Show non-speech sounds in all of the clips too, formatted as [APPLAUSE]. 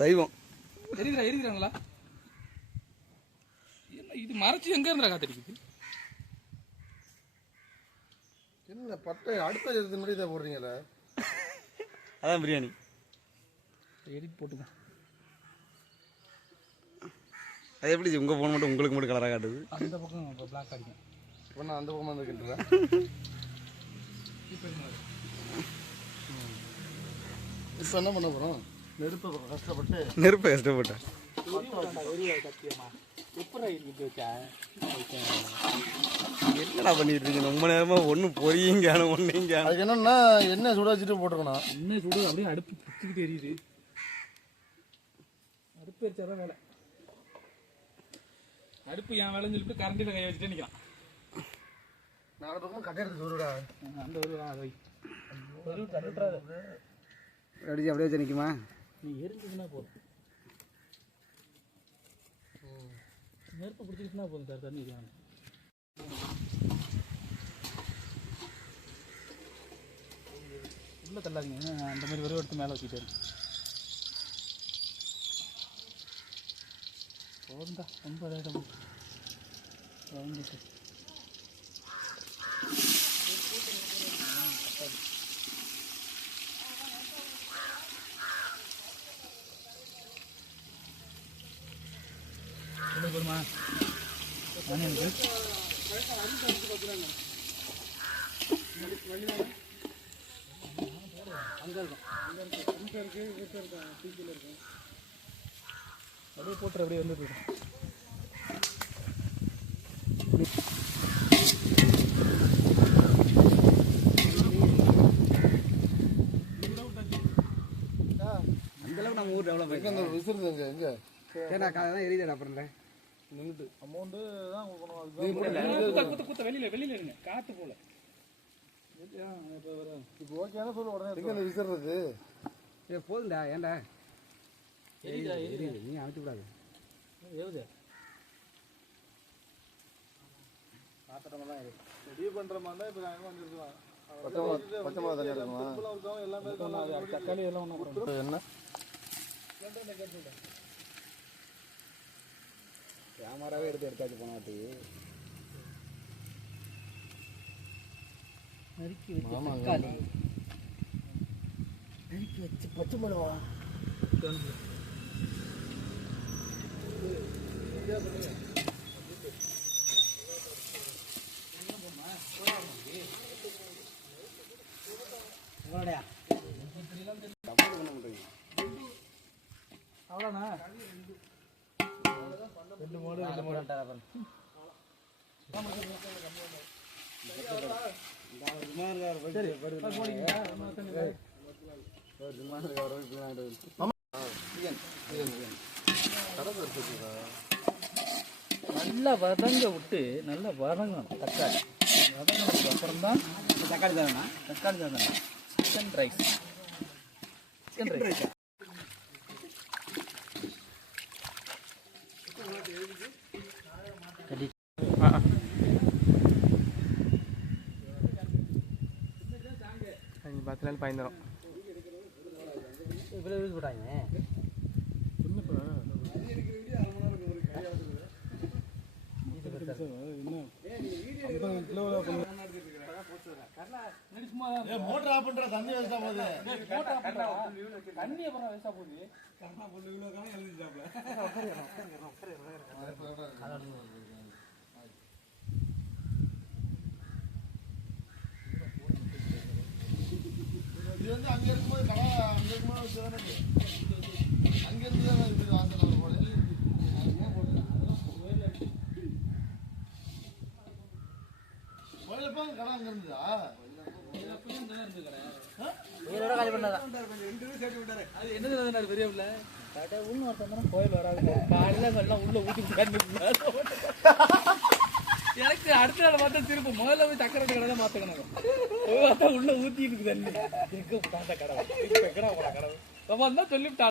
சைவம். எரியுதா எரியுறாங்களா என்ன இது மறைச்சு எங்க இருந்தா காத்தடிக்குது? என்ன பட்டை அடுத்த எடுத்து முன்னாடி இதை போடுறீங்களே? அதான் பிரியாணி. எடிட் போட்டுங்க அது எப்படி உங்கள் ஃபோன் மட்டும் உங்களுக்கு மட்டும் கலராக காட்டுது? அந்த பக்கம் இப்போ பிளாக் அடிக்கும். இப்போ நான் அந்த பக்கமாக என்ன வருது? இப்போ என்ன பண்ண போகிறோம் நெருப்பை கஷ்டப்பட்டு நெருப்பை கஷ்டப்பட்டேன். என்னடா பண்ணிட்டு இருக்கீங்க? ரொம்ப நேரமா ஒன்றும் பொரியுங்க ஒன்றுங்க அதுக்கு என்னன்னா எண்ணெய் சுட வச்சுட்டு போட்டுருக்கணும் என்ன சுடு அப்படியே அடுப்பு பிடிச்சிக்கிட்டு எரியுது. அடுப்பு வச்சாதான் வேலை. அடுப்பு என் வேலைன்னு சொல்லிட்டு கரண்டில் கையை வச்சுட்டு நிற்கிறான் நாலு பக்கமும் கட்டை எடுத்து சொல்லுடா அந்த ஒரு அதை அப்படியே வச்சு நிற்குமா நீ எரிஞ்சதுன்னா போதும். நெருப்பு பிடிச்சிக்கிட்டுனா போதும் சார் தண்ணி வேணும் உள்ள தள்ளாதீங்க ஏன்னா அந்த மாதிரி ஒரே எடுத்து மேலே வச்சுட்டு போதும்டா ரொம்ப ரேட்டம் வாங்கிட்டு என்ன போதுமா நானே எனக்கு அப்படியே போட்டு அப்படியே வந்துட்டு இருக்கேன் அந்தளவுக்கு நம்ம ஊர் டெவலப் எங்கே அந்த விசிறுது எங்கே? ஏன்னா காலை எரியுது அப்புறம் நின்றுட்டு அமௌண்ட்டு தான் கொடுக்கணும் குத்த குத்த குத்த வெளியில வெளியில இருங்க காத்து போல இப்போ ஓகேனா சொல்ல உடனே எங்கே அந்த விசிறுறது ஏ போதும்டா ஏன்டா எரியுதா எரியுது நீ அழைச்சி விடாது எரியுது ரெடி பண்ணுற மாதிரி தான் இப்போ நாங்கள் வந்துருக்கோம் பச்சை மிளகா பச்சை மிளகா தண்ணி எடுக்கணுமா எல்லாமே தக்காளி எல்லாம் ஒன்றா என்ன கேமராவே எடுத்து எடுத்தாச்சு போன வாட்டி. நறுக்கி வச்சு. தக்காளி. நறுக்கி வச்சு பச்சை மிளகா. அவ்வளோண்ணா ரெண்டு மூணு ரெண்டு மூணு நல்லா வதங்க விட்டு நல்லா வதங்கணும். தக்காளி. வதங்கினதுக்கு அப்புறம் தான் தக்காளி தானே? தக்காளி தான்? சிக்கன் ரைஸ் சிக்கன் ரைஸ் பத்து நாள் பயந்துடும் இவ்வளோ யூஸ் போட்டாங்க. மோட்டர் ஆஃப் பண்ணுற தண்ணி வேஸ்ட்டாக போகுது தண்ணி அப்புறம் வேஸ்டா போகுது இது வந்து அங்கே இருக்கும்போது கடை அங்கே இருக்கும்போது வச்சு தானே அங்கேருந்து தான் இருக்குது வாசனை போல கோயிலப்பா கடை அங்கே இருந்ததா அது என்னது அது பெரிய பிள்ளை கடவுள்னு ஒருத்தன் கோயில் வராது காலையில எல்லாம் உள்ள ஊத்தி எனக்கு அடுத்த நாள் பார்த்தா திரும்ப முதல்ல போய் சக்கரை கடை தான் மாத்தக்கணும் பார்த்தா உள்ள ஊத்திட்டு இருக்கு தண்ணி எங்க போட்டாங்க கடை கடை தான் சொல்லிவிட்டான்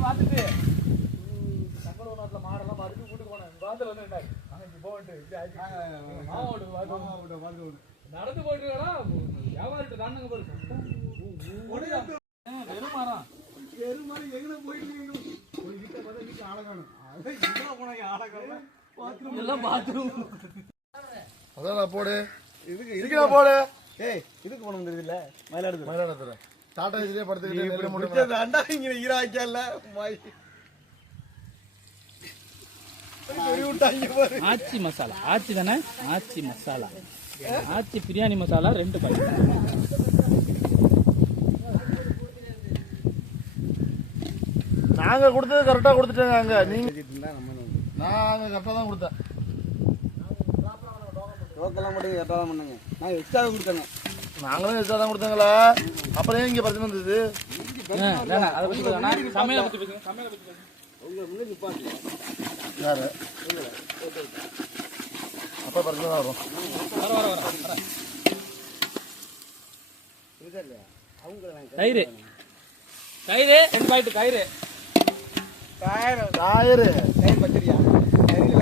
பார்த்துட்டு சக்கரை நாட்டில் மாடெல்லாம் பார்த்துட்டு வீட்டுக்கு போனேன் பாத்துல வந்து என்ன அன்னைக்கு போட்டு மாமா வீட்டுக்கு நடந்து போயிட்டு வியாபாரிட்ட தானுங்க பாரு. வெறும் மரம் எரு மாதிரி எங்கன போயிட்டு ஒரு கிட்ட பார்த்தா வீட்டுல ஆளை காணும் அதான் போனாங்க ஆளை காணும் பாத்ரூம் இதெல்லாம் பாத்ரூம் அதான் போடு. இதுக்கு இதுக்கு போடு. ஏய் இதுக்கு போன தெரியுதுல்ல மயிலாடுதுறை. மயிலாடுதுறை. டாடா இதுலயே இப்படி படுத்துக்கிட்டு முடிச்சது அண்டா இங்க ஈராக்கல ஆச்சி மசாலா. ஆச்சி தானே? ஆச்சி மசாலா. ஆச்சி பிரியாணி மசாலா ரெண்டு பாக்கெட் நாங்க கொடுத்தது கரெக்டா கொடுத்துட்டாங்க அங்க. நீங்க நாங்க கரெக்டா தான் கொடுத்தேன். டோக்கெல்லாம் மட்டும் கரெக்டாக தான் பண்ணுங்க. நான் எக்ஸ்ட்ரா கொடுத்தேங்க நாங்களும் எக்ஸ்ட்ரா தான் கொடுத்தாங்களா. அப்புறம் ஏன் இங்க பிரச்சனை வந்தது. அதை பத்தி பேசணும். சமையலை பத்தி பேசுங்க சமையலை பத்தி பேசுங்க உங்களை முன்னே நிப்பாட்டு யாரு? அப்ப பிரச்சனை தான் வரும். வர வர வர வர. இருக்கா இல்லையா அவங்க கயிறு கயிறு ரெண்டு பாக்கெட் கயிறு காயிரம் டாயரு கயிறு பச்சரியா கயிறு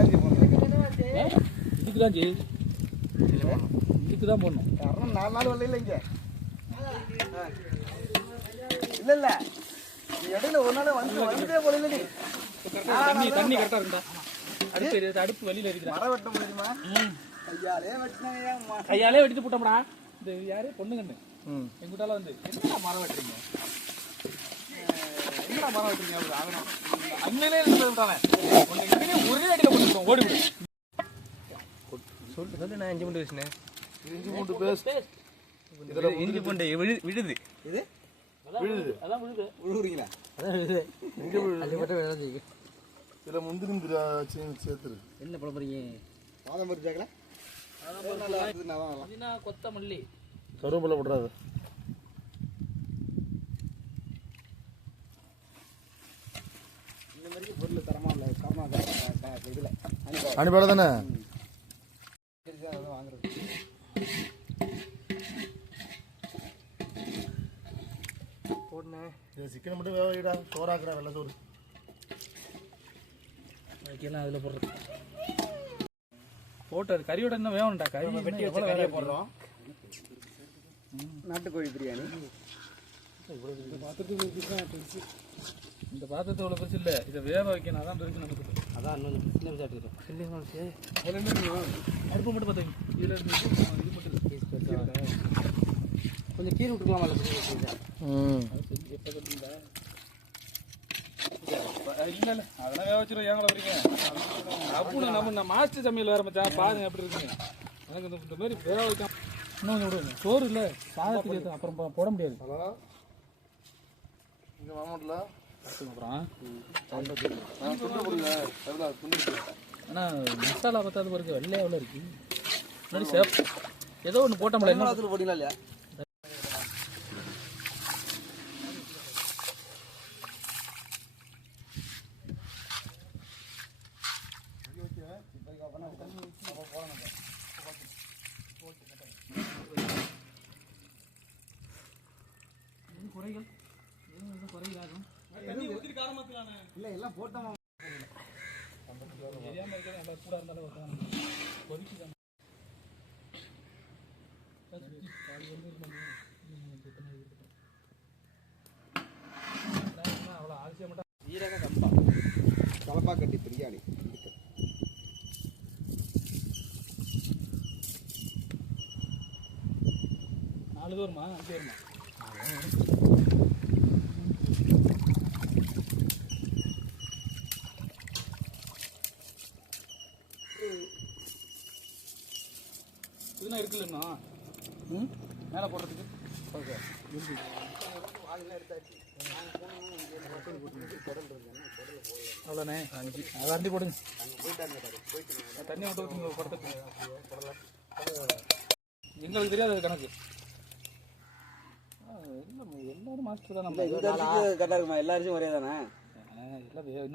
இதுக்கு தான் இதுக்கு தான் போடணும். காரணம் நாலு நாள் வரல இங்க இல்ல இல்ல. இடையில ஒரு நாள் வந்து வந்துட்டே போல நீ தண்ணி தண்ணி கரெக்டா இருக்குடா அடுப்பு அடுப்பு வெளியில இருக்கிறா மரம் வெட்ட முடியுமா? ஐயாலே வெட்டினாங்க கையாலே வெட்டிட்டு போட்டோம்டா. இந்த யாரு? பொண்ணு கண்ணு ம். எங்கிட்டால வந்து என்னடா மரம் வெட்டுறீங்க? அஹ், என்னடா மரம் வெட்டுறீங்க? அவரு அவனும் அண்ணனே உன்னை இங்கேயே ஒரே அடியில போட்டுருக்கோம் ஓடி விடு சொல்லு நான் இஞ்சி பூண்டு பேசினேன். இஞ்சி பூண்டு பேஸ்ட். இஞ்சி பூண்டு விழு விழுது. இது? விழுது. அதான் விழுது. விழுகுறீங்களா? இதுல முந்திரி சேர்த்துரு. என்ன போட போறீங்க? பாதம் பறிச்சாக்கல கொத்தமல்லி. கருவேப்பிலை போடுறாது இந்த மாதிரி பொருள் தரமா இல்லை கர்நாடகா இதில். அனுப்பாடு தானே? வாங்குறது. இது சிக்கன் மட்டும் வேக வைடா சோறாக்குடா வெள்ளை சோறு. வைக்கலாம் அதில் போடுறது போட்டு கறியோட இன்னும் வேணும்டா கறி வெட்டி வச்சு கறியை போடுறோம். நாட்டுக்கோழி பிரியாணி. இந்த பாத்திரத்தை இவ்வளோ பெருசு இல்லை. இதை வேக வைக்கணும் அதான் பெருசு நமக்கு. அதான் இன்னும் சின்ன சாப்பிட்டுக்கிறோம்? அடுப்பு மட்டும் பார்த்து இதில் இது மட்டும். கொஞ்சம் கீரை விட்டுக்கலாமா இல்லை இல்லை அதெல்லாம் வேக வச்சிருவோம் ஏங்கள வரீங்க அப்புறம் நம்ம நம்ம மாஸ்டர் சமையல் வேற மச்சான் பாருங்க எப்படி இருக்குங்க எனக்கு இந்த மாதிரி வேக வைக்காம இன்னும் விடுங்க சோறு இல்லை சாதத்துக்கு ஏற்ற அப்புறம் போட முடியாது ஹலோ இங்க மாமூட்டில் மசாலா பத்தாது பாருங்க வெள்ளையா எவ்வளோ இருக்கு? முன்னாடி ஏதோ ஒன்று போட்டோம்ல என்ன போட்டீங்களா இல்லையா இல்லை எல்லாம் போட்டோமா தெரியாம இருக்கிறது நல்லா கூட இருந்தாலும் இருக்கட்டும். நான் அவ்வளோ ஆலசியாக மட்டும் ஜீரக கம்பா கலப்பா கட்டி பிரியாணி நாலு பேருமா அஞ்சு பேருமா இதுனா இருக்குல்ல இன்னும். ம்? மேலே போடுறதுக்கு. ஓகே. அவ்வளோண்ணே அஞ்சு. அதை அண்டி போடுங்க. தண்ணி மட்டும் ஊற்றுங்க படத்துக்கு. எங்களுக்கு தெரியாது கணக்கு. எல்லாரும் மாஸ்டர் தான். நம்ம இந்த அரிசிக்கு கரெக்டாக இருக்குமா? எல்லா அரிசியும் ஒரே தானே?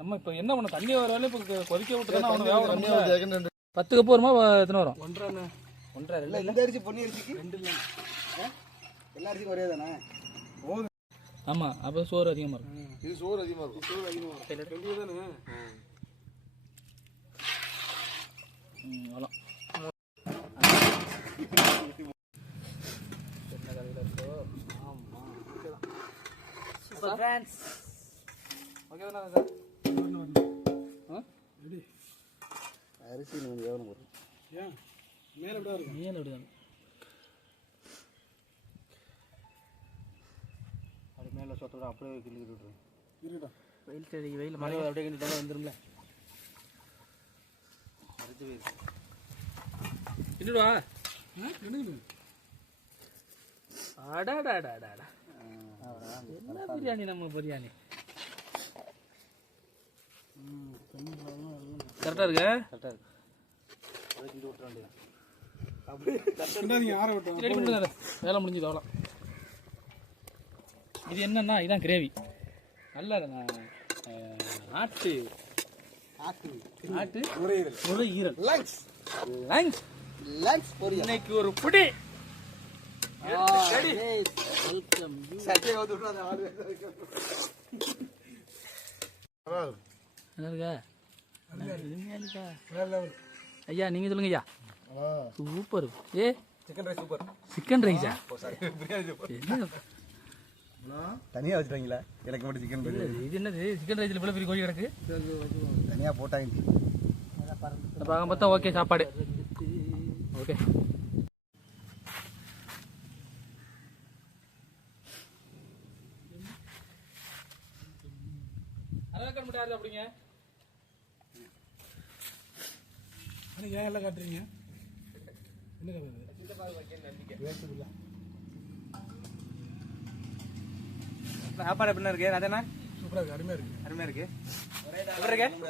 நம்ம இப்போ என்ன பண்ண தண்ணி வர வேலை இப்போ கொதிக்க விட்டு தானே அவனு வேக பத்து கப்பு வருமா எத்தனை வரும்? ஒன்றரை ஒன்றரை இல்லை இந்த அரிசி பொன்னி அரிசிக்கு? ரெண்டு இல்லை. எல்லா அரிசியும் ஒரே தானே? ஆமா அப்போ சோறு அதிகமாக இருக்கும். இது சோறு அதிகமாக இருக்கும். சோறு ம், அவ்வளோ ஃப்ரெண்ட்ஸ். ஓகே தானே சார்? அரிசி கொஞ்சம் எவ்வளோ போடுறோம் ஏன்? மேலே இருக்கும். ஏன் அப்படிதான். அப்படி மேலே சொத்தோட அப்படியே கிள்ளிக்கிட்டு விட்டுருங்க இருக்கட்டும். வெயில் சரி வெயில் மழை. அப்படியே கிண்டிட்டு வந்துரும்ல. அடுத்து ஆ? என்னது? அடாடாடாடாடா என்ன பிரியாணி நம்ம பிரியாணி? கரெக்டாக இருக்கு? கரெக்டாக இருக்கு. அப்படியே கிண்டி விட்டுற வேண்டியதான் வேலை முடிஞ்சது அவ்வளோ இது என்னன்னா இதான் கிரேவி நல்ல ஆட்டு. ஆட்டு. நுரையீரல். நுரையீரல். லங்ஸ். லங்ஸ். பொரியல். இன்னைக்கு ஒரு புடி. ஐயா நீங்க சொல்லுங்க ஐயா. சூப்பர். ஏ? Chicken rice super. [LAUGHS] சிக்கன் ரைஸா என்ன? தனியாக வச்சுட்டாங்களா? எனக்கு மட்டும் சிக்கன் இது என்னது? சிக்கன் ரைஸ்ல இவ்வளவு பெரிய கோழி கிடக்கு? தனியாக போட்டாங்க. பார்க்க பார்த்தா ஓகே சாப்பாடு. ஓகே. அப்படிங்க ஏன் எல்லாம் காட்டுறீங்க? சாப்பாடு எப்படி இருக்கு? அதானே சூப்பராக இருக்கு அருமையாக இருக்கு. அருமையா இருக்கு. நிறையா கேட்டு